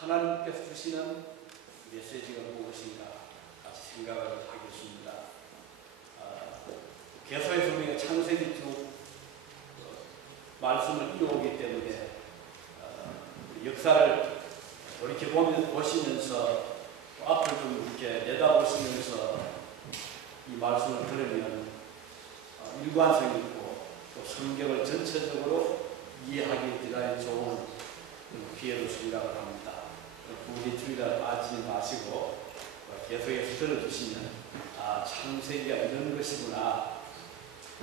하나님께서 주시는 메시지가 무엇인가 생각을 하겠습니다. 계속해서 우리가 창세기 쭉 말씀을 이어오기 때문에 역사를 이렇게 보시면서 앞을 좀 이렇게 내다보시면서 이 말씀을 들으면 일관성 있고 또 성경을 전체적으로 이해하기 대단히 좋은 기회로 생각을 합니다. 부디 주의가 빠지지 마시고 계속해서 들어주시면 창세기가 이런 것이구나,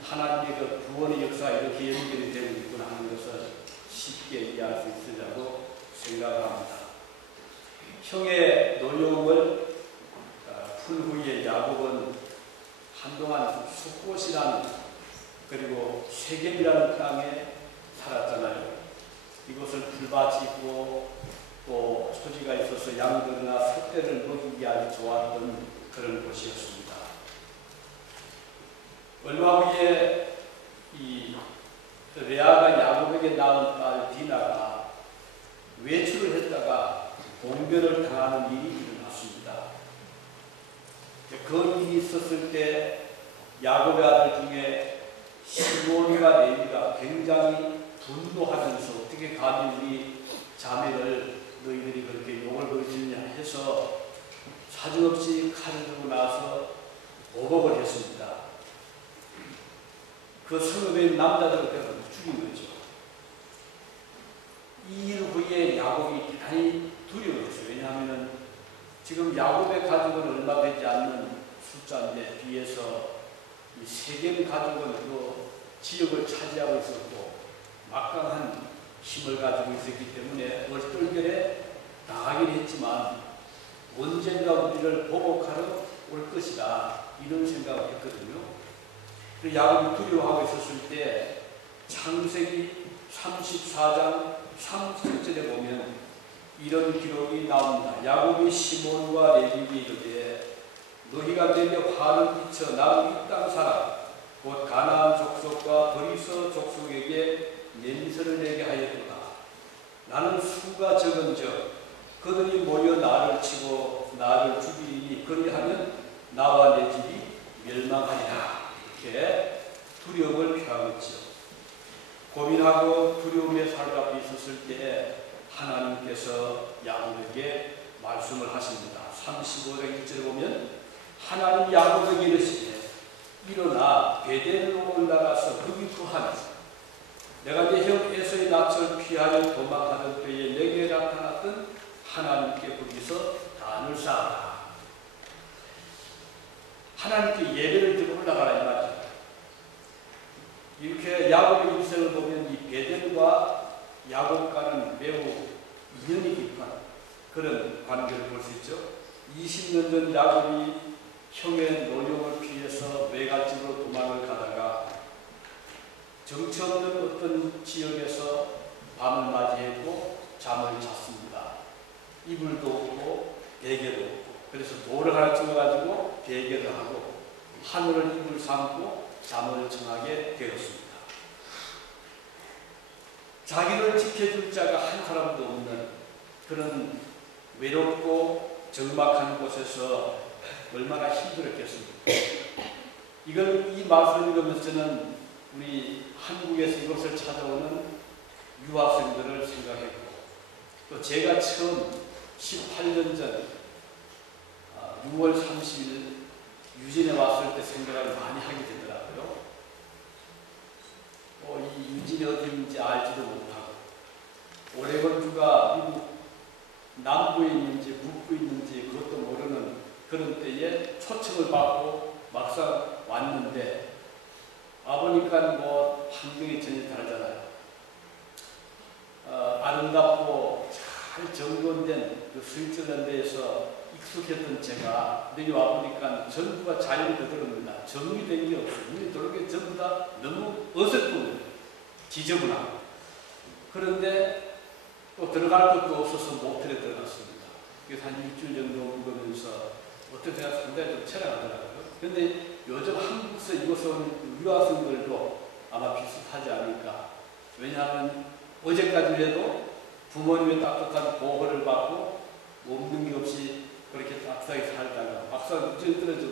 하나님의 그 구원의 역사가 이렇게 연결이 되고 있구나 하는 것을 쉽게 이해할 수 있으리라고 생각을 합니다. 형의 노여움을 풀 후에 야곱은 한동안 숫곳이라는 그리고 세겜이라는 땅에 살았잖아요. 이곳을 풀밭이 있고 또 소지가 있어서 양들이나 소떼를 먹이기 아주 좋았던 그런 곳이었습니다. 얼마 후에 이 레아가 야곱에게 낳은 딸 디나가 외출을 했다가 봉변을 당하는 일이 일어났습니다. 그 일이 있었을 때 야곱의 아들 중에 시몬과 레위가 굉장히 분노하면서 어떻게 감히 우리 자매를 너희들이 그렇게 욕을 벌이느냐 해서 사정없이 칼을 들고 나서 보복을 했습니다. 그 성읍의 남자들을 죽인 거죠. 이 일 후에 야곱이 대단히 두려워했어요. 왜냐하면 지금 야곱의 가족은 얼마 되지 않는 숫자인데 비해서 이 세겜 가족은 그 지역을 차지하고 있었고 막강한 힘을 가지고 있었기 때문에 얼떨결에 당하긴 했지만 언젠가 우리를 보복하러 올 것이다, 이런 생각을 했거든요. 야곱이 두려워하고 있었을 때 창세기 34장 30절에 보면 이런 기록이 나옵니다. 야곱이 시몬과 레위에게 이르되 너희가 내게 화를 끼쳐 나를 이 땅 사람 곧 가나안 족속과 브리스 족속에게 냄새를 내게 하였도다. 나는 수가 적은즉 그들이 모여 나를 치고 나를 죽이니 그리하면 나와 내 집이 멸망하리라. 이렇게 두려움을 표하겠지요. 고민하고 두려움에 사로잡혀 있었을 때 하나님께서 야곱에게 말씀을 하십니다. 35장 1절에 보면 하나님 야곱에게 이르시되 일어나 베델로 올라가서 거기 거하라. 내가 내 형 에서의 낯을 피하여 도망하던 때에 내게 나타났던 하나님께 거기서 단을 쌓아라. 하나님께 예배를 드리고 올라가라 이 말이죠. 이렇게 야곱의 인생을 보면 이 베델과 야곱과는 매우 인연이 깊은 그런 관계를 볼 수 있죠. 20년 전 야곱이 형의 노력을 피해서 외갓집으로 도망을 가다가 정처 없는 어떤 지역에서 밤을 맞이했고 잠을 잤습니다. 이불도 없고 베개도 없고, 그래서 돌을 하나 찍어가지고 베개를 하고 하늘을 이불 삼고 잠을 청하게 되었습니다. 자기를 지켜줄 자가 한 사람도 없는 그런 외롭고 적막한 곳에서 얼마나 힘들었겠습니까? 이 말씀을 읽으면서는 우리 한국에서 이곳을 찾아오는 유학생들을 생각했고, 또 제가 처음 18년 전 6월 30일 유진에 왔을 때 생각을 많이 하게 되더라고요. 이 유진이 어디인지 알지도 못하고, 오레곤주가 미국 남부에 있는지 북부에 있는지 그것도 모르는 그런 때에 초청을 받고 막상 왔는데 와보니까 뭐 환경이 전혀 다르잖아요. 아름답고 잘 정돈된 그 스위트랜드에서 익숙했던 제가 여기 와보니까 전부가 자연이 되더랍니다. 정리된 게 없어요. 눈이 들어오게 전부 다 너무 어설프고 지저분하고. 그런데 또 들어갈 것도 없어서 모텔에 들어갔습니다. 그래서 한 일주일 정도 묵으면서 어떤 데가 상당히 좀 체력하더라고요. 그런데 요즘 한국에서 이곳에 온 유학생들도 아마 비슷하지 않을까. 왜냐하면 어제까지 해도 부모님의 따뜻한 보호를 받고 없는 게 없이 그렇게 따뜻하게 살다가 막상 무지개 떨어져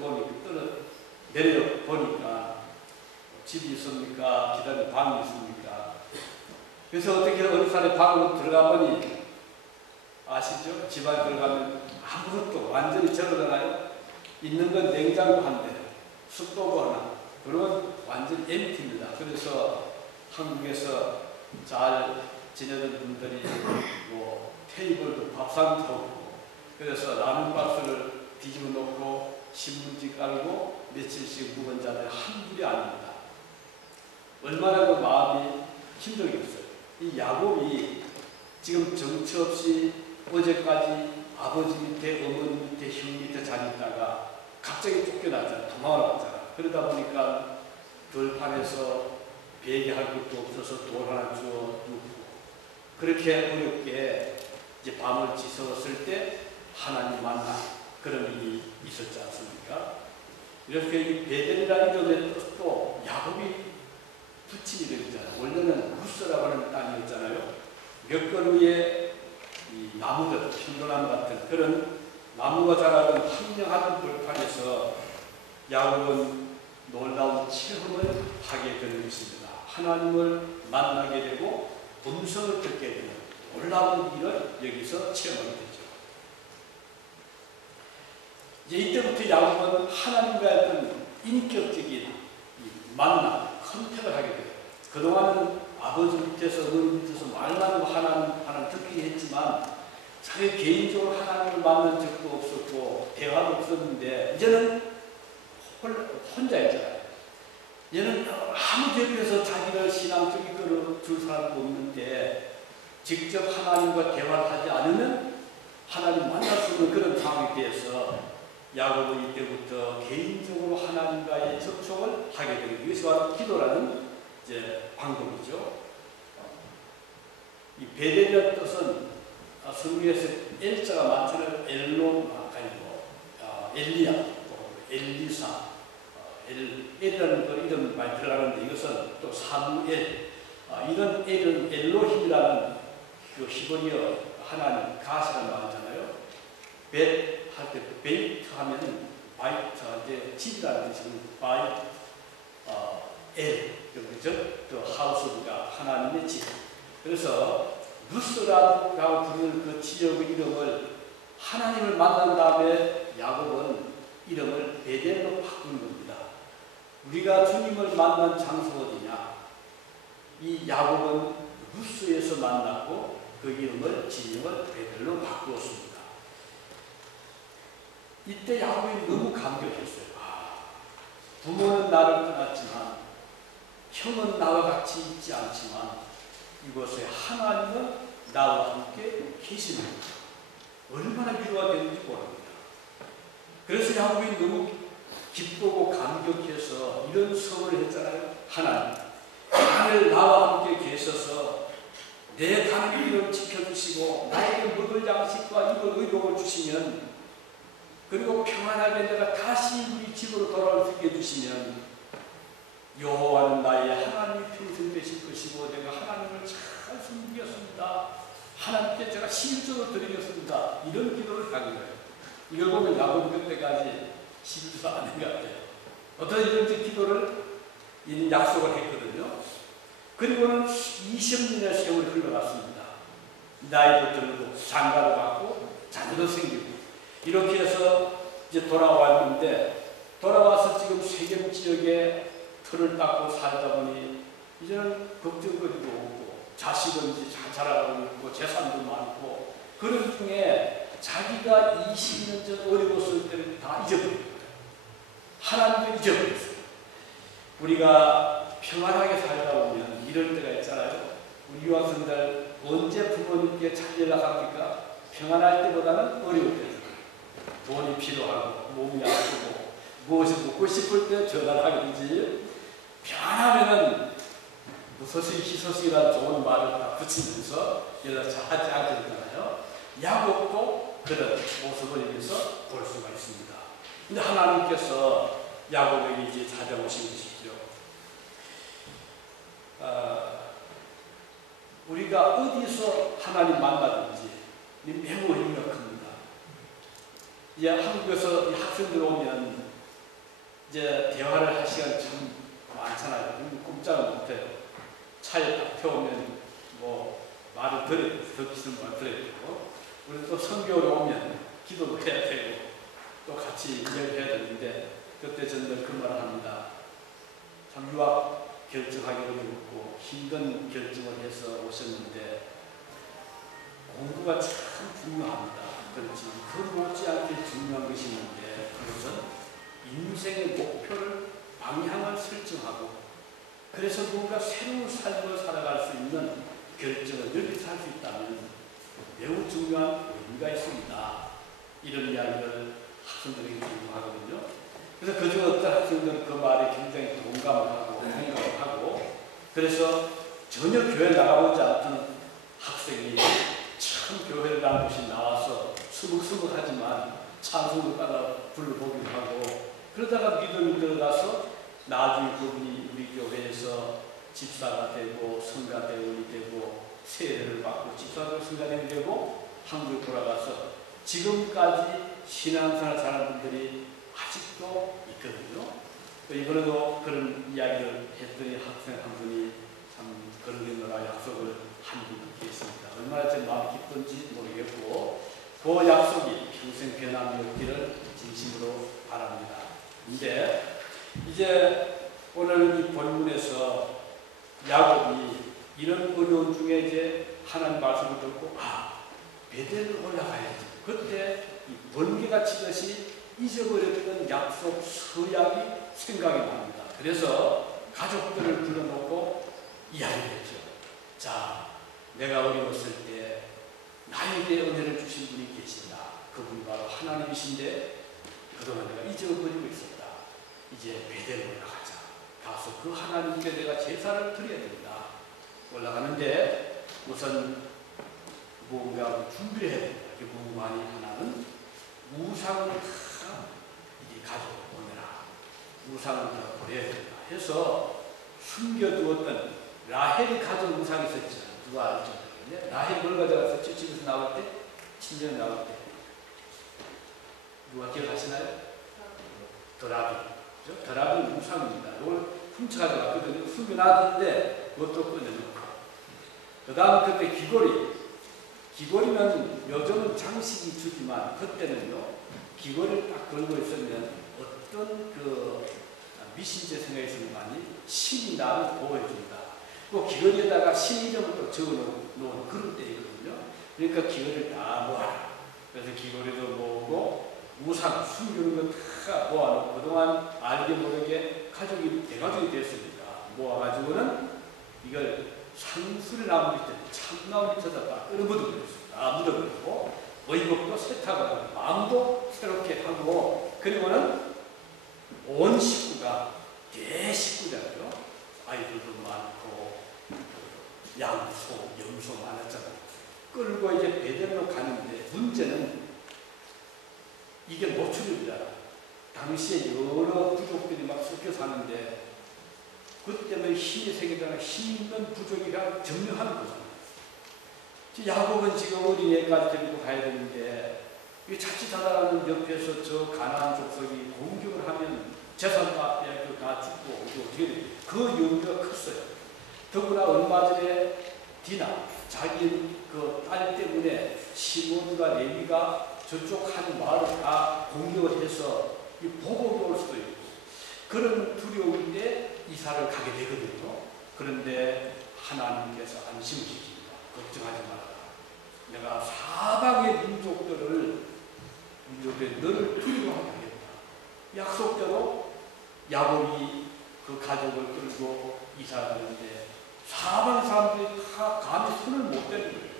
내려 보니까 집이 있습니까? 기다리는 방이 있습니까? 그래서 어떻게 어느 살에 방으로 들어가 보니 아시죠? 집안에 들어가면 아무것도 완전히 절어나가요. 있는 건 냉장고 한 대, 습도구 하나, 그러면 완전 엠티입니다. 그래서 한국에서 잘 지내던 분들이 뭐 테이블도 밥상도 없고, 그래서 라면 박스를 뒤집어 놓고 신문지 깔고 며칠씩 묵은 자들 한둘이 아닙니다. 얼마나 그 마음이 힘들겠어요. 이 야곱이 지금 정처 없이 어제까지 아버지 밑에, 어머니 밑에, 형 밑에 자있다가 갑자기 쫓겨나잖아. 도망을 갔잖아. 그러다 보니까 들판에서 베개할 것도 없어서 돌 하나 주워 눕고, 그렇게 어렵게 이제 밤을 지새웠을 때 하나님 만나 그런 일이 있었지 않습니까? 이렇게 이 베델이라는 이름의 뜻도 야곱이 붙인 이름이잖아요. 원래는 루스라고 하는 땅이었잖아요. 몇 그루의 이 나무들, 편도나무 같은 그런 나무가 자라던 황량한 벌판에서 야곱은 놀라운 체험을 하게 되는 것입니다. 하나님을 만나게 되고 음성을 듣게 되는 놀라운 일을 여기서 체험하게 되죠. 이제 이때부터 야곱은 하나님과의 어떤 인격적인 만남, 컨택을 하게 돼요. 그동안은 아버지 밑에서 어머니 밑에서 말만 하나님 듣긴 했지만 자기 개인적으로 하나님을 만난 적도 없었고 대화도 없었는데 이제는 혼자였잖아요. 얘는 아무 옆에서 자기를 신앙적인 이끌어 줄 사람도 없는데 직접 하나님과 대화를 하지 않으면 하나님 만날 수 없는 그런 상황에 대해서 야곱은 이때부터 개인적으로 하나님과의 접촉을 하게 되는 이것이 바로 기도라는 이제 방법이죠. 이 베델이라는 뜻은 성경에서 엘자가 많잖아요. 엘로 아니고 엘리야, 엘리사, 엘이라는 그 이름이 많이 들어가는데 이것은 또 사무엘, 이런 엘은 엘로힘이라는 그 히브리어 하나님 가시라는 말이잖아요. 벳 할 때 베이트 하면은 바이트 이제 집이라는 뜻이고 바이트 엘 그죠? 또 하우스가 하나님의 집. 그래서 루스라고 부르는 그 지역의 이름을 하나님을 만난 다음에 야곱은 이름을 베델로 바꾸는 겁니다. 우리가 주님을 만난 장소 어디냐? 이 야곱은 루스에서 만났고 그 이름을 지명을 베델로 바꾸었습니다. 이때 야곱이 너무 감격했어요. 부모는 나를 떠났지만 형은 나와 같이 있지 않지만 이곳에 하나님은 나와 함께 계시는 얼마나 위로가 되는지 모릅니다. 그래서 야곱이 너무 기쁘고 감격해서 이런 서원을 했잖아요. 하나님, 하늘 나와 함께 계셔서 내 가는 길을 지켜주시고 나에게 먹을 양식과 입을 의복을 주시면, 그리고 평안하게 내가 다시 우리 집으로 돌아올 수 있게 해주시면 여호와는 나의 하나님이 평생 되실 것이고 내가 하나님을 잘 섬기겠습니다. 하나님께 제가 신적으로 드리겠습니다. 이런 기도를 하는 거예요. 이걸 보면 야곱이 그때까지 신주사 아닌 것 같아요. 어떤 이런 기도를 약속을 했거든요. 그리고는 20년의 세월이 흘러갔습니다. 나이도 들고 장가도 갔고 자녀도 생기고 이렇게 해서 이제 돌아왔는데, 돌아와서 지금 세겜 지역에 틀을 닦고 살다 보니 이제는 걱정거리도 없고 자식은 이제 잘 자라고 있고 재산도 많고, 그런 중에 자기가 20년 전 어려웠을 때를 다 잊어버린 거예요. 하나님도 잊어버렸어요. 우리가 평안하게 살다 보면 이럴 때가 있잖아요. 우리 유학생들 언제 부모님께 잘 연락합니까? 평안할 때보다는 어려울 때. 돈이 필요하고 몸이 아프고 무엇을 먹고 싶을 때 전화를 하게 되지, 편하면은 무소식 희소식이라는 좋은 말을 다 붙이면서 연락 잘 하지 않게 되잖아요. 야곱도 그런 모습을 여기서 볼 수가 있습니다. 근데 하나님께서 야곱에게 이제 찾아오신 것이죠. 우리가 어디서 하나님 만나든지 매우 의미가 큽니다. 이제 한국에서 학생들 오면 이제 대화를 할 시간이 참 많잖아요. 꼼짝을 못해요. 차에 딱 태우면 뭐 말을 듣기는 말 들어야 되고, 우리 또 선교를 오면 기도도 해야 되고, 또 같이 이야기해야 되는데, 그때 저는 그 말을 합니다. 참 유학 결정하기 어렵고 힘든 결정을 해서 오셨는데 공부가 참 중요합니다. 그렇지 그 못지않게 중요한 것이 있는데, 그것은 인생의 목표를 방향을 설정하고 그래서 뭔가 새로운 삶을 살아갈 수 있는 결정을 여기서 할 수 있다면 매우 중요한 의미가 있습니다. 이런 이야기를 학생들에게 공부하거든요. 그래서 그중 어떤 학생들은 그 말에 굉장히 동감을 하고 그래서 전혀 교회 나가보지 않던 학생이 참 교회를 간 곳이 나와서 수묵수묵하지만 찬송을 따라 불러보기도 하고, 그러다가 믿음이 들어가서 나중에 그분이 우리 교회에서 집사가 되고 성가대원이 되고 세례를 받고 집사도 성가대원이 되고 한국에 돌아가서 지금까지 신앙생활 하는 분들이 아직도 있거든요. 이번에도 그런 이야기를 했더니 학생 한 분이 참 그러느라 약속을 한 분이 계십니다. 얼마나 제 마음이 기쁜지 모르겠고 그 약속이 평생 변함이 없기를 진심으로 바랍니다. 근데 이제 오늘 이 본문에서 야곱이 이런 어려운 중에 이제 하나님 말씀을 듣고 베델을 올라가야지. 그때 이 번개가 치듯이 잊어버렸던 약속 서약이 생각이 납니다. 그래서 가족들을 불러놓고 이야기를 했죠. 자, 내가 어려웠을 때 나에게 은혜를 주신 분이 계신다. 그분이 바로 하나님이신데 그동안 내가 잊어버리고 있었다. 이제 베델로 올라가자. 가서 그 하나님께 내가 제사를 드려야 된다. 올라가는데 우선 뭔가 준비를 해야 된다. 그 무관이 하나는 우상을 다 가지고 오느라 우상을 다 버려야 된다 해서 숨겨두었던 라헬이 가져온 우상이 있었죠. 누가 알죠? 라헬이 뭘 가져갔었죠? 집에서 나올 때? 친정에 나올 때 누가 기억하시나요? 더라비. 더라비는 우상입니다. 이걸 훔쳐가져갔거든요. 숨겨놨는데 그것도 꺼내놓고 그 다음 그때 귀걸이는 요즘은 장식이 주지만 그때는요 귀걸이를 딱 걸고 있으면 어떤 그 미신제 생각에서는 많이 신이 나를 보호해준다. 그 귀걸이에다가 신 이름을 또 적어놓은 그런 때이거든요. 그러니까 귀걸이를 다 모아라. 그래서 귀걸이도 모으고 우상 숨기는 거 다 모아놓고 그동안 알게 모르게 가족이 대가족이 됐습니다. 모아가지고는 이걸 상수리 나무 밑에 참나무 밑에다 딱 묻어버렸습니다. 묻어버리고 의복도 세탁을 하고 마음도 새롭게 하고 그리고는 온 식구가 대식구잖아요. 아이들도 많고 양소, 염소 많았잖아요. 끌고 이제 베델로 가는데 문제는 이게 노출입니다. 당시에 여러 부족들이 막 섞여 사는데 그때는 힘이 세계다가 힘 있는 부족이 그냥 점령하는 거잖아요. 야곱은 지금 어린애까지 데리고 가야 되는데 자칫하다가는 옆에서 저 가나안 족속이 공격을 하면 재산도 앞에 다 죽고 어떻게 돼요? 그 염려가 컸어요. 더구나 얼마 전에 디나 자기 그 딸 때문에 시몬과 레위가 저쪽 한 마을을 다 공격을 해서 보복이 올 수도 있고 그런 두려움인데 이사를 가게 되거든요. 그런데 하나님께서 안심시킵니다. 걱정하지 말아라. 내가 사방의 민족들을 너를 두려워하게 하겠다. 약속대로 야곱이 그 가족을 끌고 이사를 가는데 사방 사람들이 다 감히 손을 못 대는 거예요.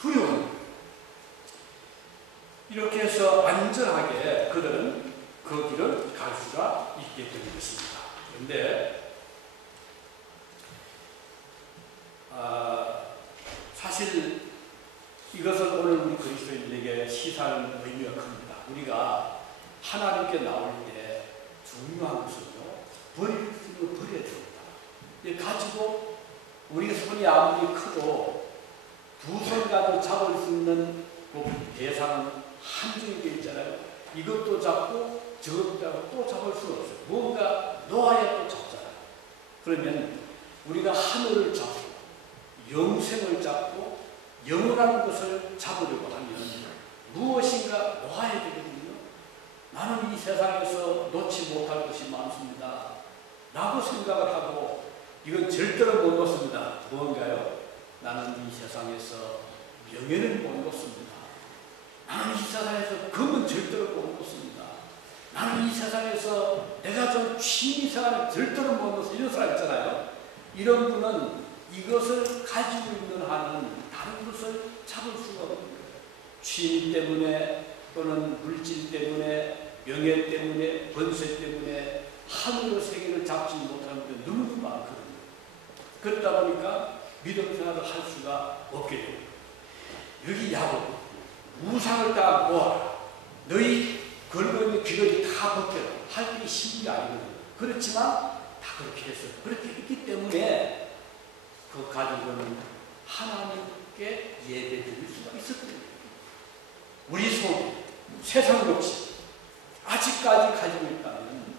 두려워하는 거예요. 이렇게 해서 안전하게 그들은 그 길을 갈 수가 있게 된 것입니다. 그런데 사실 이것은 오늘 우리 그리스도인들에게 시사하는 의미가 큽니다. 우리가 하나님께 나올 때 중요한 것은요, 버릴 수 있는 걸 버려야 됩니다. 가지고 우리 손이 손이 아무리 커도 두 손 가지고 잡을 수 있는 그 대상은 한정이 되어 있잖아요. 이것도 잡고 저것도 잡고 또 잡을 수가 없어요. 뭔가 놓아야 또 잡잖아요. 그러면 우리가 하늘을 잡고 영생을 잡고 영원한 것을 잡으려고 하면 무엇인가 놓아야 되거든요. 나는 이 세상에서 놓지 못할 것이 많습니다 라고 생각을 하고 이건 절대로 못 놓습니다. 뭔가요? 나는 이 세상에서 명예를 못 놓습니다. 나는 이 세상에서 금은 절대로 못 놓습니다. 나는 이 세상에서 내가 좀 취미생활을 절대로 못 놓습니다. 이런 사람 있잖아요. 이런 분은 이것을 가지고 있는 한은 다른 것을 잡을 수가 없는 거예요. 취미 때문에 또는 물질 때문에 명예 때문에 권세 때문에 하늘의 세계를 잡지 못하는 게 너무 많거든요. 그러다 보니까 믿음 생활을 할 수가 없게 됩니다. 여기 야곱 우상을 다 모아라. 너희 걸고 있는 귀걸이 다 벗겨라. 할 일이 쉬운 게 아니거든요. 그렇지만 다 그렇게 했어요. 그렇게 했기 때문에 그 가족은 하나님께 예배 드릴 수가 있었거든요. 우리 속에 세상 욕심 아직까지 가지고 있다면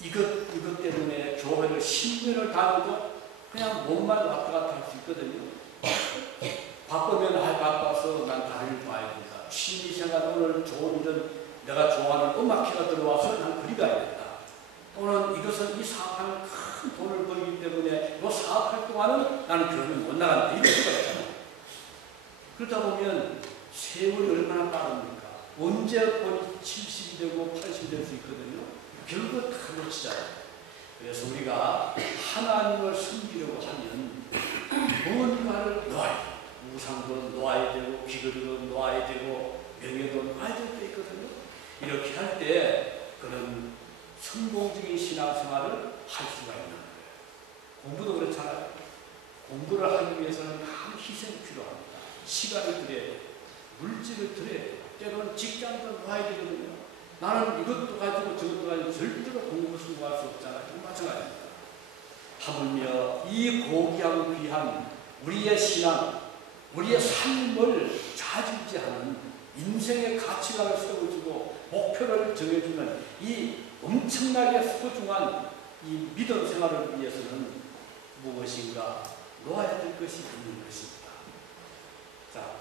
이것 때문에 교회를 10년을 다녀도 그냥 몸만 왔다 갔다 할 수 있거든요. 바쁘면 바빠서 난 다른 일 봐야 된다. 취미생활 오늘 좋은 일은 내가 좋아하는 음악회가 들어와서 난 그리 가야 된다. 또는 이것은 이 사업하면 큰 돈을 벌기 때문에 이 사업할 동안은 나는 교회를 못 나간다. 이럴 수가 있잖아요. 그러다 보면 세월이 얼마나 빠릅니까? 언제 보니 70이 되고 80이 될 수 있거든요. 결국 다 놓치잖아요. 그래서 우리가 하나님을 섬기려고 하면 무언가를 놓아야 돼요. 우상도 놓아야 되고 귀걸이도 놓아야 되고 명예도 놓아야 될 때 있거든요. 이렇게 할 때 그런 성공적인 신앙생활을 할 수가 있는 거예요. 공부도 그렇잖아요. 공부를 하기 위해서는 큰 희생이 필요합니다. 시간을 들여야 돼요. 물질을 들여야 돼요. 때로는 직장도 놓아야 되거든요. 나는 이것도 가지고 저것도 가지고 절대로 공부 성공할 수 없잖아요. 마찬가지입니다. 하물며 이 고귀하고 귀한 우리의 신앙, 우리의 삶을 좌지우지하는 인생의 가치관을 세워주고 목표를 정해주는 이 엄청나게 소중한 이 믿음 생활을 위해서는 무엇인가 놓아야 될 것이 있는 것입니다. 자,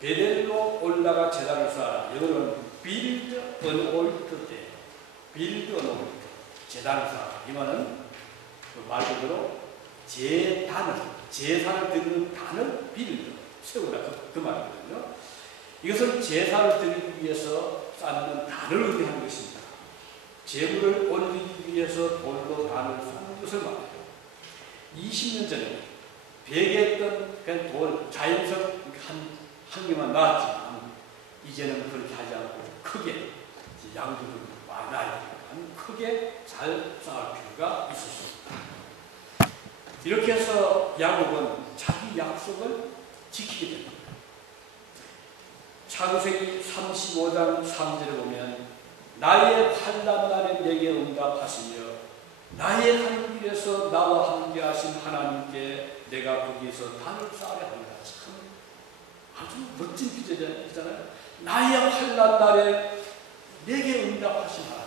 베델로 올라가 제단을 쌓아. 이거는 빌드 언 올트 때, 빌드 언 올트 제단을 쌓아. 이 말은 그 말 그대로 제산을 드리는 단을 빌드 세우라 그 말이거든요. 이것은 제사를 드리기 위해서 쌓는 단을 의미하는 것입니다. 제물을 올리기 위해서 돌로 단을 쌓는 것을 말해요. 20년 전에 베개했던 그냥 돌 자연석 한 개만 나왔지만 이제는 그렇게 하지 않고 크게 양들을 많이 나니까 크게 잘 쌓을 필요가 있었습니다. 이렇게 해서 야곱은 자기 약속을 지키게 됩니다. 창세기 35장 3절에 보면 나의 환난 날에 내게 응답하시며 나의 가는 길에서 나와 함께 하신 하나님께 내가 거기에서 단을 쌓으려 합니다. 참 아주 멋진 기제잖아요. 나의 환난 날에 내게 응답하신 하나님.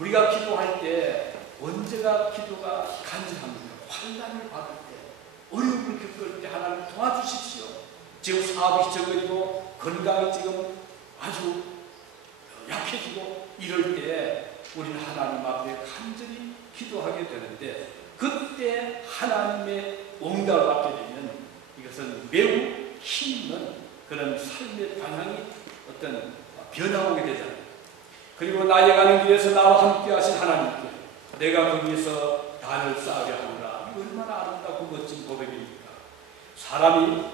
우리가 기도할 때 언제가 기도가 간절합니까? 환난을 받을 때, 어려움을 겪을 때 하나님 도와주십시오. 지금 사업이 저거리고 건강이 지금 아주 약해지고 이럴 때 우리는 하나님 앞에 간절히 기도하게 되는데 그때 하나님의 응답을 받게 되면 이것은 매우 힘있는 그런 삶의 방향이 어떤 변화오게 되잖아요. 그리고 나의 가는 길에서 나와 함께 하신 하나님께 내가 거기에서 단을 쌓으려 하노라. 이거 얼마나 아름답고 멋진 고백입니까? 사람이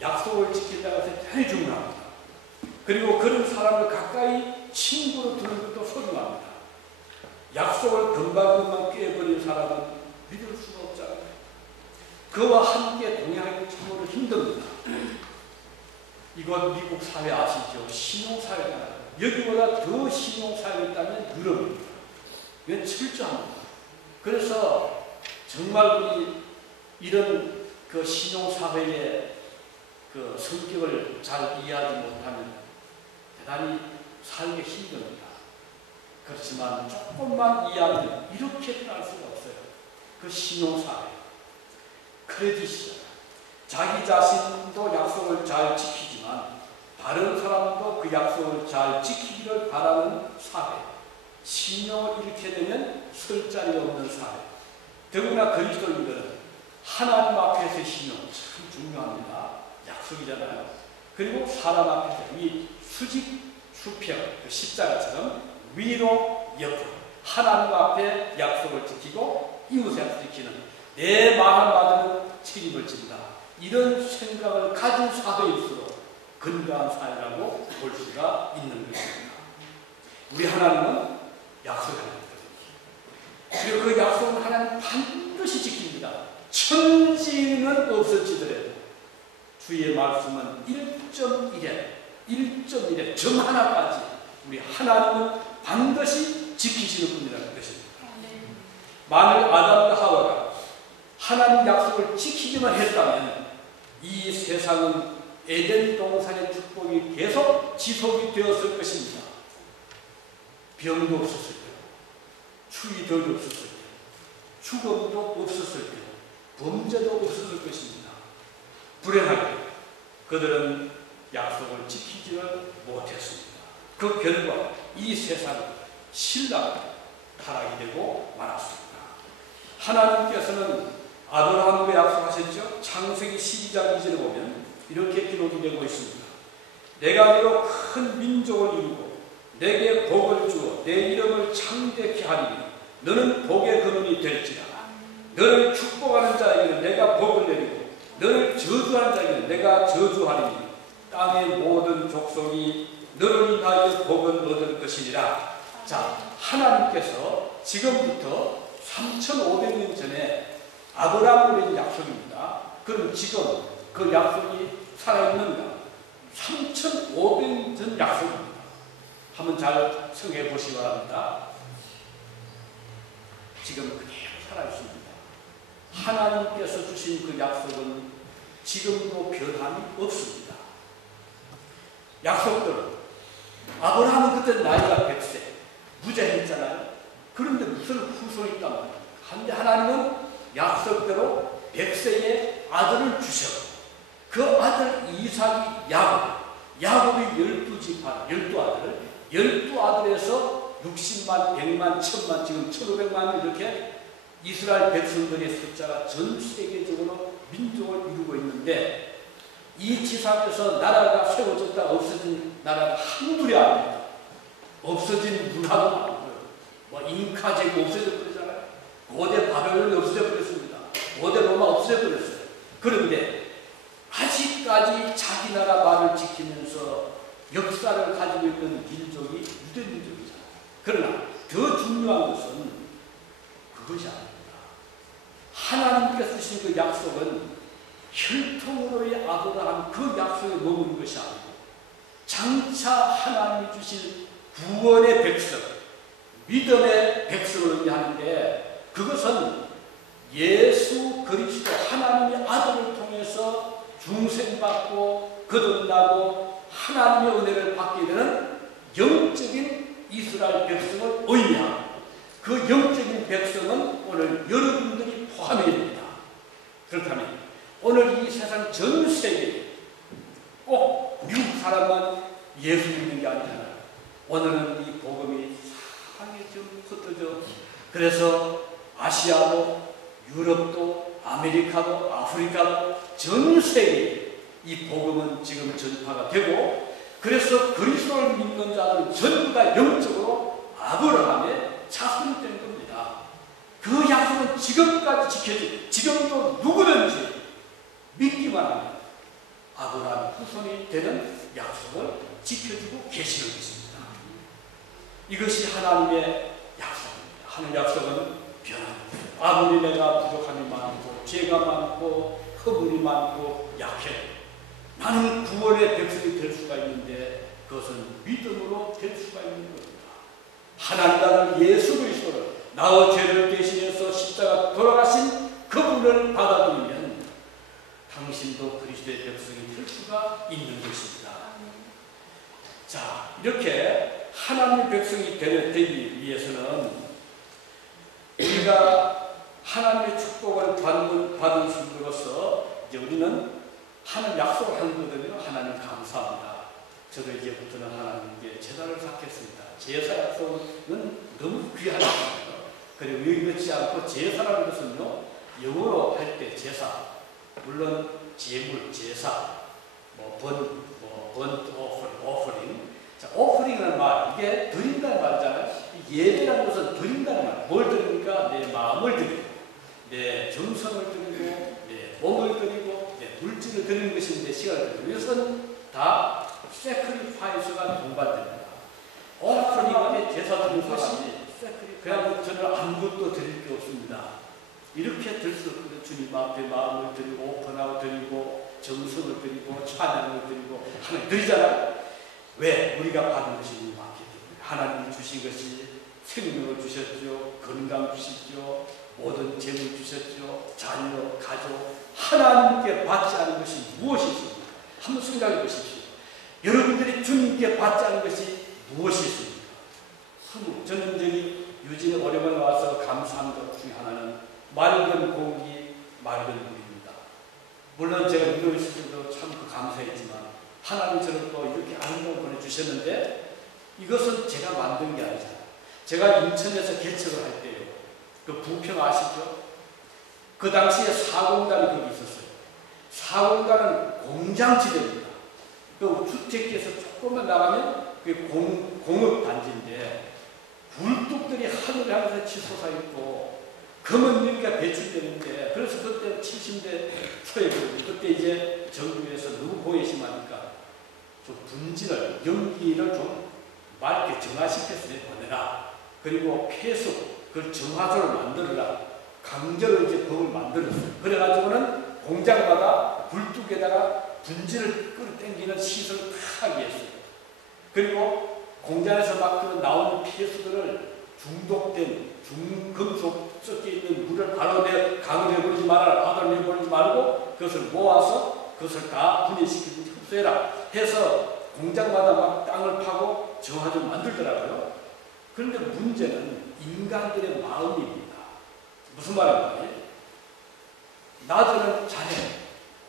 약속을 지킨다고 해서 대단히 중요합니다. 그리고 그런 사람을 가까이 친구로 두는 것도 소중합니다. 약속을 금방금방 깨버린 사람은 믿을 수가 없잖아요. 그와 함께 동행하기 참으로 힘듭니다. 이건 미국 사회 아시죠? 신용사회잖아요. 여기보다 더 신용사회가 있다면 유럽입니다. 이건 철저합니다. 그래서 정말 우리 이런 그 신용사회의 그 성격을 잘 이해하지 못하면 대단히 살기 힘듭니다. 그렇지만 조금만 이해하면 이렇게 변할 수가 없어요. 그 신용사회, 크레딧이잖아요. 자기 자신도 약속을 잘 지키지만 다른 사람도 그 약속을 잘 지키기를 바라는 사회, 신용을 잃게 되면 설 자리가 없는 사회. 더구나 그리스도인들은 하나님 앞에서의 신용 참 중요합니다. 약속이잖아요. 그리고 사람 앞에서 이 수직 수평, 그 십자가처럼 위로 옆으로 하나님 앞에 약속을 지키고 이웃의 약속을 지키는 내 말을 받으면 책임을 진다. 이런 생각을 가진 사회일수록 건강한 사회라고 볼 수가 있는 것입니다. 우리 하나님은 약속을 하나님이거든요. 그리고 그 약속은 하나님 반드시 지킵니다. 천지는 없을지더라도 주의 말씀은 1.1에 점 하나까지 우리 하나님은 반드시 지키시는 분이라는 것입니다. 만일 아담과 하와가 하나님 약속을 지키기만 했다면 이 세상은 에덴 동산의 축복이 계속 지속이 되었을 것입니다. 병도 없었을 때요, 추위도 없었을 때요, 죽음도 없었을 때요, 범죄도 없었을 것입니다. 불행하게 그들은 약속을 지키지를 못했습니다. 그 결과 이 세상은 신랑 타락이 되고 말았습니다. 하나님께서는 아브라함에게 약속하셨죠. 창세기 12장 2절에 보면 이렇게 기록이 되고 있습니다. 내가 너로 큰 민족을 이루고 내게 복을 주어 내 이름을 창대케 하리니 너는 복의 근원이 될지라. 너를 축복하는 자에게는 내가 복을 내리고 너를 저주하는 자에게는 내가 저주하리니 땅의 모든 족속이 너를 인하여 복을 얻을 것이니라. 자, 하나님께서 지금부터 3,500년 전에 아브라함을 낸 약속입니다. 그럼 지금 그 약속이 살아있는가? 3,500년 전 약속입니다. 한번 잘 생각해 보시기 바랍니다. 지금 그대로 살아있습니다. 하나님께서 주신 그 약속은 지금도 변함이 없습니다. 약속들은 아브라함은 그때 나이가 100세 무죄했잖아요. 그런데 무슨 후손이 있단 말이에요. 한데 하나님은 약속대로 100세의 아들을 주셔. 그 아들 이삭이 야곱이 12지파 12아들 12아들에서 60만, 100만, 1000만, 지금 1500만 이렇게 이스라엘 백성들의 숫자가 전 세계적으로 민족을 이루고 있는데 이 지상에서 나라가 세워졌다 없어진 나라가 한둘이 아닙니다. 없어진 문화도 많고요. 뭐 잉카 제국 없어져 버렸잖아요. 고대 바벨론이 없어져 버렸습니다. 고대 로마 없어져 버렸어요. 그런데 아직까지 자기 나라 말을 지키면서 역사를 가지고 있는 민족이 유대 민족이잖아요. 그러나 더 중요한 것은 그것이 아닙니다. 하나님께서 주신 그 약속은 혈통으로의 아브라함 그 약속에 머무는 것이 아니고 장차 하나님이 주신 구원의 백성, 믿음의 백성을 의미하는데 그것은 예수 그리스도 하나님의 아들을 통해서 중생받고 거듭나고 하나님의 은혜를 받게 되는 영적인 이스라엘 백성을 의미하고 그 영적인 백성은 오늘 여러분들이 포함이 됩니다. 그렇다면 오늘 이 세상 전 세계에 꼭 미국 사람만 예수 믿는 게 아니잖아요. 오늘은 이 복음이 상당히 좀 흩어져 그래서 아시아도 유럽도 아메리카도 아프리카도 전 세계에 이 복음은 지금 전파가 되고 그래서 그리스도를 믿는 자들은 전부 다 영적으로 아브라함의 자손이 된 겁니다. 그 약속은 지금까지 지켜지 지금도 누구든지 믿기만 하면 아브라함 후손이 되는 약속을 지켜주고 계시는 것입니다. 이것이 하나님의 약속입니다. 하나님의 약속은 변합니다. 아무리 내가 부족함이 많고 죄가 많고 허물이 많고 약해 나는 구원의 백성이 될 수가 있는데 그것은 믿음으로 될 수가 있는 겁니다. 하나님 아들 예수 그리스도를 나의 죄를 대신해서 십자가 돌아가신 그분을 받아들이면 당신도 그리스도의 백성이 될 수가 있는 것입니다. 자, 이렇게 하나님의 백성이 되기 위해서는 우리가 하나님의 축복을 받은 순으로서 이제 우리는 하나님 약속을 하는 거거든요. 하나님 감사합니다. 저도 이제부터는 하나님께 제사를 쌓겠습니다. 제사 약속은 너무 귀한 것입니다. 그리고 의미치 않고 제사라는 것은요, 영어로 할 때 제사, 물론 제물, 제사, 오퍼링. 자, 오퍼링이라는 말, 이게 드린다는 말이잖아요. 예배라는 것은 드린다는 말. 뭘 드립니까? 내 마음을 드리고, 내 정성을 드리고, 내 몸을 드리고, 내 물질을 드리는 것인데, 시간을 드리고. 이것은 다 세크리파이스가 동반됩니다. 오퍼링에 제사 드리는 것이 그냥 저는 아무것도 드릴 게 없습니다. 이렇게 들 수 없거든요. 주님 앞에 마음을 드리고 오픈하고 드리고 정성을 드리고 찬양을 드리고 하나님 드리잖아요. 왜? 우리가 받은 것이 많기 때문에. 하나님이 주신 것이 생명을 주셨죠. 건강 주셨죠. 모든 재물 주셨죠. 자녀, 가족. 하나님께 받지 않은 것이 무엇이 있습니까? 한번 생각해 보십시오. 여러분들이 주님께 받지 않은 것이 무엇이 있습니까? 저는 저기 유진에 오랜만에 와서 감사한 것 중에 하나는 맑은 공기, 맑은 물입니다. 물론 제가 미국에 있을 때도 참 감사했지만 하나님 저를 또 이렇게 아름다운 보내주셨는데 이것은 제가 만든 게 아니잖아요. 제가 인천에서 개척을 할 때요. 그 부평 아시죠? 그 당시에 사공단이 거기 있었어요. 사공단은 공장지대입니다. 그 주택지에서 조금만 나가면 그게 공업단지인데 굴뚝들이 하늘을 향해서 치솟아 있고 검은 연기가 배출되는데 그래서 그때 70대 초에 그때 이제 정부에서 너무 보호에 심하니까 좀 분진을 연기를 좀 맑게 정화시켜서 보내라. 그리고 폐수 그걸 정화조를 만들어라. 강제로 이제 법을 만들었어요. 그래가지고는 공장마다 굴뚝에다가 분진을 끌어당기는 시설을 다 하게 했어요. 그리고 공장에서 막 나오는 폐수들을 중독된 중금속 섞여 있는 물을 바로 강을 내버리지 말아라. 바다를 내버리지 말고 그것을 모아서 그것을 다 분해시키고 흡수해라 해서 공장마다 막 땅을 파고 정화를 만들더라고요. 그런데 문제는 인간들의 마음입니다. 무슨 말인가? 낮에는 잘해.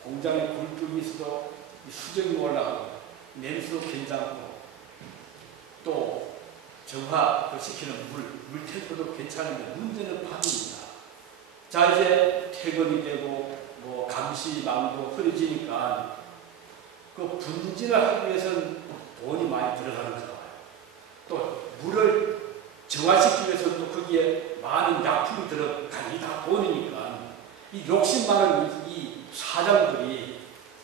공장에 굴뚝이 있어도 수정이 올라가고 냄새도 괜찮고 또 정화 시키는 물 템포도 괜찮은데 문제는 밤입니다. 자, 이제 퇴근이 되고 감시망도 흐려지니까 그 분진을 하기 위해서는 돈이 많이 들어가는 거예요. 또 물을 정화시키기 위해서 또 거기에 많은 약품이 들어가니 다 돈이니까 이 욕심 많은 이 사장들이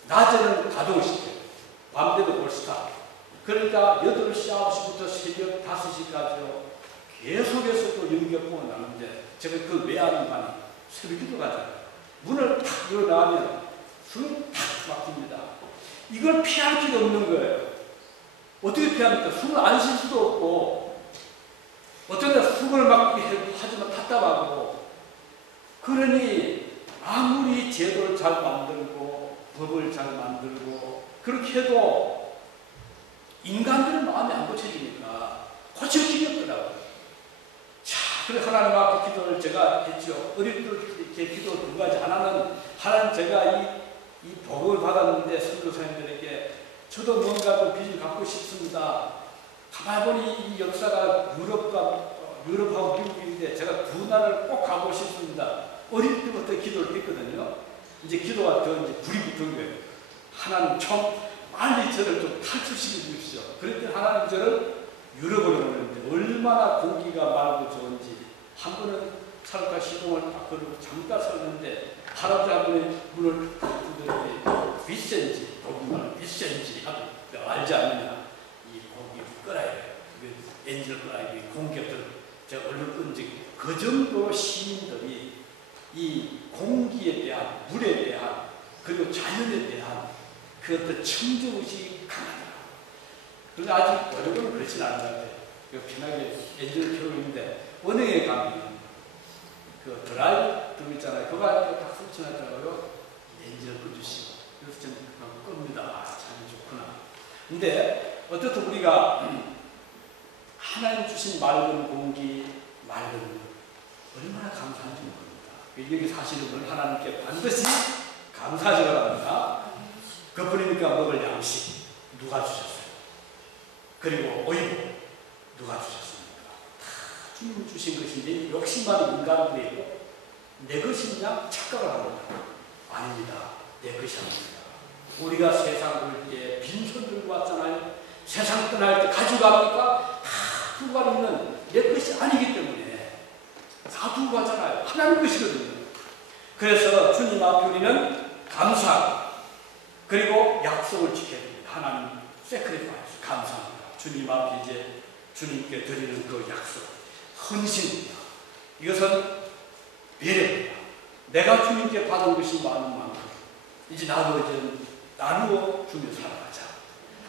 낮에는 가동을 시켜요. 밤에도 볼스타. 그러니까 8시, 9시부터 새벽 5시까지요. 계속해서 또 연기가 나는데 제가 그 외하는 반이 새벽 기도 가잖아요. 문을 탁 열어나가면 숨이 탁 막힙니다. 이걸 피할 길이 없는 거예요. 어떻게 피합니까? 숨을 안 쉴 수도 없고 어떤 데 숨을 막 하지만 답답하고 그러니 아무리 제도를 잘 만들고 법을 잘 만들고 그렇게 해도 인간들은 마음이 안 고쳐지니까 고칠 길이 없더라고요. 자, 그래 하나님 앞에 기도를 제가 했죠. 어릴 때 이렇게 기도 두 가지. 하나는 하나님 제가 이 복을 받았는데 선교사님들에게 저도 뭔가 좀 빚을 갚고 싶습니다. 가만히 보니 이 역사가 유럽하고 미국인데 제가 두 나라를 꼭 가고 싶습니다. 어릴 때부터 기도를 했거든요. 이제 기도가 더 이제 불이 붙은 거예요. 하나님 좀 빨리 저를 좀 탈출시켜 주십시오. 그랬더니 하나님 저를 유럽으로 보내는데 얼마나 공기가 맑고 좋은지 한 번은 차를타 시동을 딱 걸고 잠깐 섰는데 할아버지 한 분이 문을 딱 두드리는데 비센지 독일말 비센지 하고 알지 않느냐 이 공기 끄라야 돼요. 엔진을 끄라야 돼요. 공기가 제가 얼른 끈지 그 정도로 시민들이 이 공기에 대한 물에 대한 그리고 자연에 대한 그 어떤 청정의식이 강하다. 그런데 아직 여러분은 그렇진 않은 것 같아요. 편하게 엔진을 켜고 있는데 은행에 가면 그 드라이브 있잖아요. 그거 할 때 딱 설치하더라고요. 엔진을 꺼주시고 근데 어떻든 우리가 하나님 주신 맑은 공기, 맑은 물 얼마나 감사한지 모릅니다. 여기 사실은 하나님께 반드시 감사하지 바랍니다. 그뿐이니까 먹을 양식 누가 주셨어요? 그리고 의복 누가 주셨습니까? 다 주님 주신 것인데 욕심 많은 인간들이 내 것이냐 착각을 합니다. 아닙니다. 내 것이 아닙니다. 우리가 세상 올 때 빈손 들고 왔잖아요. 세상 떠날 때 가져갑니까? 다 두고 가는 내 것이 아니기 때문에 다 두고 가잖아요. 하나님 것이거든요. 그래서 주님 앞에 우리는 감사하고 그리고 약속을 지켜야 됩니다. 하나님 세크리파이스 감사합니다. 주님 앞에 이제 주님께 드리는 그 약속 헌신입니다. 이것은 배려입니다. 내가 주님께 받은 것이 많은 만큼 이제 나도 이제 나누어 주며 살아가자.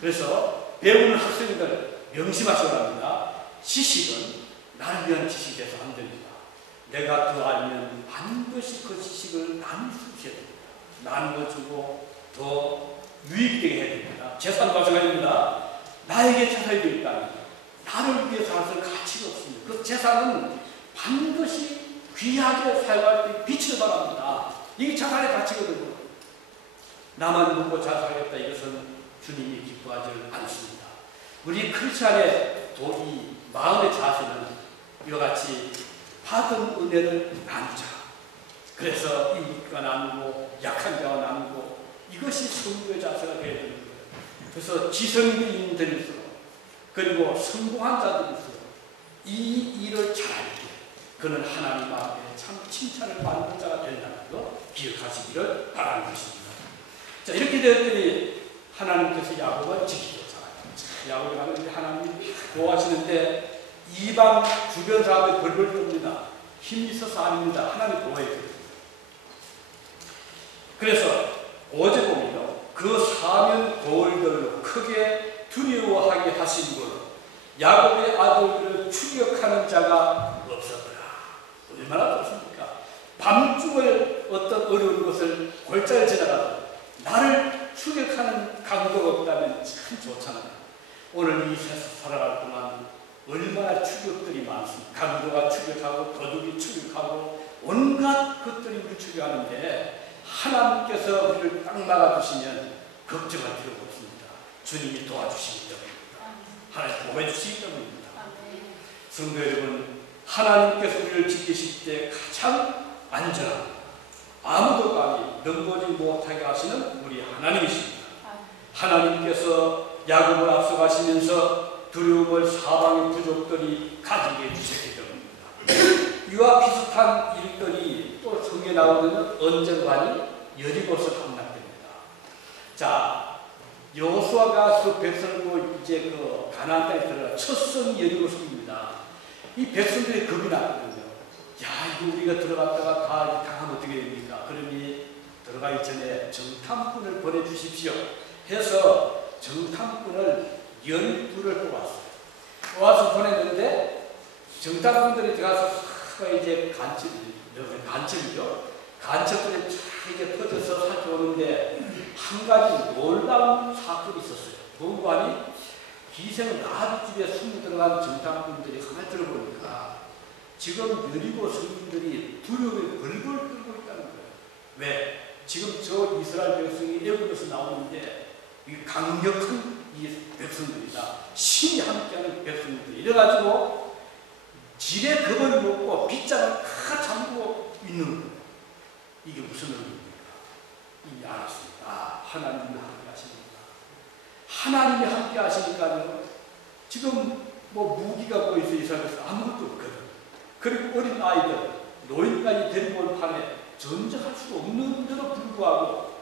그래서 배우는 학생들 명심하셔야 합니다. 지식은 나를 위한 지식이 돼서 안 됩니다. 내가 더 알면 반드시 그 지식을 나눌 수 있어야 됩니다. 나누어주고 더 유익되게 해야 됩니다. 재산 마찬가지입니다. 나에게 재산이 되어 있다면 나를 위해 살아서 가치가 없습니다. 그 재산은 반드시 귀하게 사용할 때 빛을 바랍니다. 이게 재산의 가치거든요. 나만 먹고 잘 살겠다 이것은 주님이 기뻐하지 않습니다. 우리 크리스찬의 이 마음의 자세는 이와 같이 받은 은혜를 나누자. 그래서 이웃과 나누고 약한 자와 나누고 이것이 성도의 자세가 되어야 되는 거예요. 그래서 지성인들일수록 그리고 성공한 자들일수록 이 일을 잘할 때 그는 하나님 앞에 참 칭찬을 받는 자가 된다는 거 기억하시기를 바라는 것입니다. 자, 이렇게 되었더니 하나님께서 야곱을 지키셨잖아요. 야곱이 가는데 하나님이 보호하시는데 이방 주변 사람들이 벌벌 뜹니다. 힘이 있어서 아닙니다. 하나님 보호해줘요. 그래서 어제 보면요. 그 사면 거울들로 크게 두려워하게 하신 분 야곱의 아들들을 추격하는 자가 없었더라. 얼마나 좋습니까? 밤중을 어떤 어려운 것을 골짜기를 지나가도 나를 추격하는 강도가 없다면 참 좋잖아요. 오늘 이 세상 살아갈 동안 얼마나 추격들이 많습니다. 강도가 추격하고 도둑이 추격하고 온갖 것들이 우리를 추격하는데 하나님께서 우리를 딱 막아주시면 걱정할 필요가 없습니다. 주님이 도와주시기 때문입니다. 하나님 보호해주시기 때문입니다. 성도 여러분, 하나님께서 우리를 지키실 때 가장 안전한 아무도 감히 넘보지 못하게 하시는 우리 하나님이십니다. 하나님께서 야곱을 앞서가시면서 두려움을 사방의 부족들이 가지게 해주셨기 때문입니다. 이와 비슷한 일들이 또 성경에 나오면 언젠가니 여리고서 함락됩니다. 자, 여호수아가 그 백성을 이제 그 가나안 땅에 들어가 첫 성이 여리고성입니다. 이 백성들이 겁이 났거든요. 야, 이거 우리가 들어갔다가 다 당하면 어떻게 됩니까? 그러니 들어가기 전에 정탐꾼을 보내주십시오 해서 정탐꾼을 12를 뽑았어요. 뽑아서 보냈는데 정탐꾼들이 들어가서 이제 간첩이죠. 간첩들이 쫙 이제 퍼져서 살펴오는데 한 가지 놀라운 사건이 있었어요. 보고하니 기생 라합 집에 숨어 들어간 정탐꾼들이 가만히 들어보니까 지금 여리고 성민들이 두려움에 벌벌 떨고 있다는 거예요. 왜? 지금 저 이스라엘 백성이 애굽에서 나오는데 이 강력한 이 백성들이다. 신이 함께하는 백성들. 이래가지고 질의 겁을 먹고 빗장을 다 잠그고 있는 거예요. 이게 무슨 의미입니까? 이미 알았습니다. 아, 하나님이 함께 하십니다. 하나님이 함께 하시니까요. 지금 뭐 무기가 보이서 이스라엘에서 아무것도 없거든. 그리고 어린 아이들, 노인까지 데리고 올 판에 전쟁할 수도 없는데도 불구하고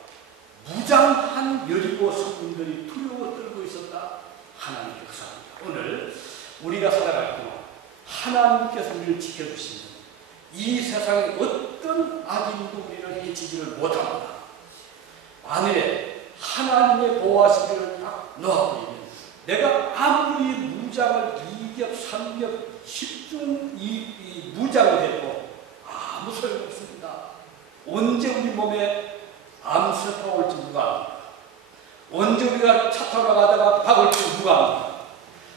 무장한 여리고 성군들이 두려워 떨고 있었다. 하나님 역사입니다. 오늘 우리가 살아갈 동안 하나님께서 우리를 지켜주시면 이 세상에 어떤 악인도 우리를 해치지를 못합니다. 만일에 하나님의 보호하시기를 딱 놓아버리면 내가 아무리 무장을 2겹, 3겹, 10중 이 무장을 해도 아무 소용없습니다. 언제 우리 몸에 암세포가 올지 누가 압니까? 언제 우리가 차 타러 가다가 박을 치고 누가 합니까?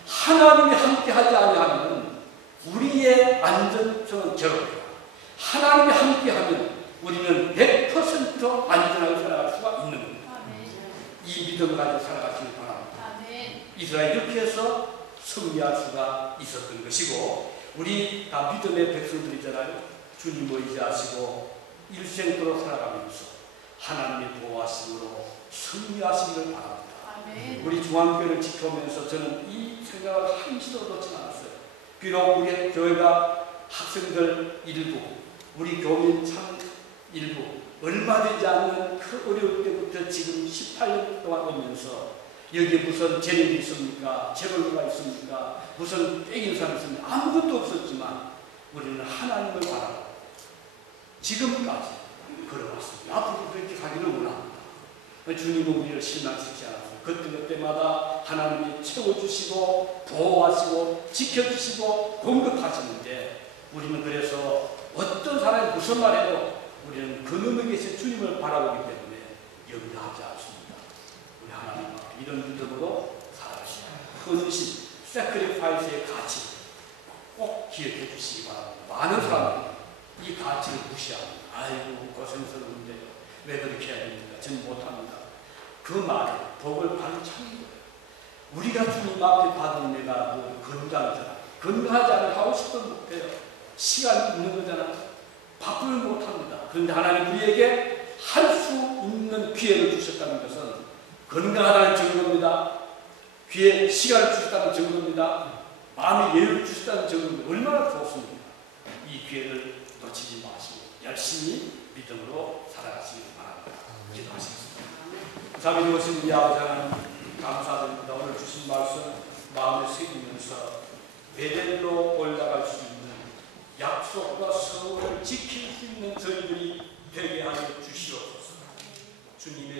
하나님이 함께하지 아니하면 우리의 안전성은 제로입니다. 하나님이 함께하면 우리는 100% 안전하게 살아갈 수가 있는 겁니다. 이 믿음을 가지고 살아가시기 바랍니다. 이스라엘이 이렇게 해서 승리할 수가 있었던 것이고, 우리 다 믿음의 백성들이잖아요. 주님을 의지하시고 일생도록 살아가면서 하나님의 보호하심으로 승리하시기를 바랍니다. 우리 중앙교회를 지켜오면서 저는 이 생각을 한시도 놓지 않았어요. 비록 우리 교회가 학생들 일부, 우리 교민 참 일부, 얼마 되지 않는 그 어려울 때부터 지금 18년 동안 오면서 여기에 무슨 재능이 있습니까? 재벌가 있습니까? 무슨 땡긴 사람이 있습니까? 아무것도 없었지만 우리는 하나님을 바라고 지금까지 걸어왔습니다. 앞으로 그렇게 가기를 원합니다. 주님은 우리를 실망시키지 않았어요. 그때마다 하나님이 채워주시고 보호하시고 지켜주시고 공급하시는데, 우리는 그래서 어떤 사람이 무슨 말해도 우리는 그놈에 계신 주님을 바라보기 때문에 염려하지 않습니다. 우리 하나님 앞에 이런 믿음으로 살아가시고 헌신, 세크리파이스의 가치 꼭 기억해 주시기 바랍니다. 많은 사람들이 이 가치를 무시합니다. 아이고 고생스러운데 왜 그렇게 해야 됩니까? 저는 못합니다. 그 말을 복을 받는 참인 거예요. 우리가 주님 앞에 받은 내가 뭐 건강하잖아. 건강하지 않으면 하고 싶은 못해요. 시간이 있는 거잖아. 바쁘면 못합니다. 그런데 하나님 우리에게 할 수 있는 기회를 주셨다는 것은 건강하다는 증거입니다. 귀에 시간을 주셨다는 증거입니다. 마음의 여유를 주셨다는 증거입니다. 얼마나 좋습니까? 이 기회를 놓치지 마시고 열심히 믿음으로 살아가시기 바랍니다. 기도하시겠습니다. 자비로 오신 우리 아버지 하나님 감사드립니다. 오늘 주신 말씀 마음에 새기면서 베델로 올라갈 수 있는 약속과 서울을 지킬 수 있는 저희들이 되게 하여 주시옵소서. 주님의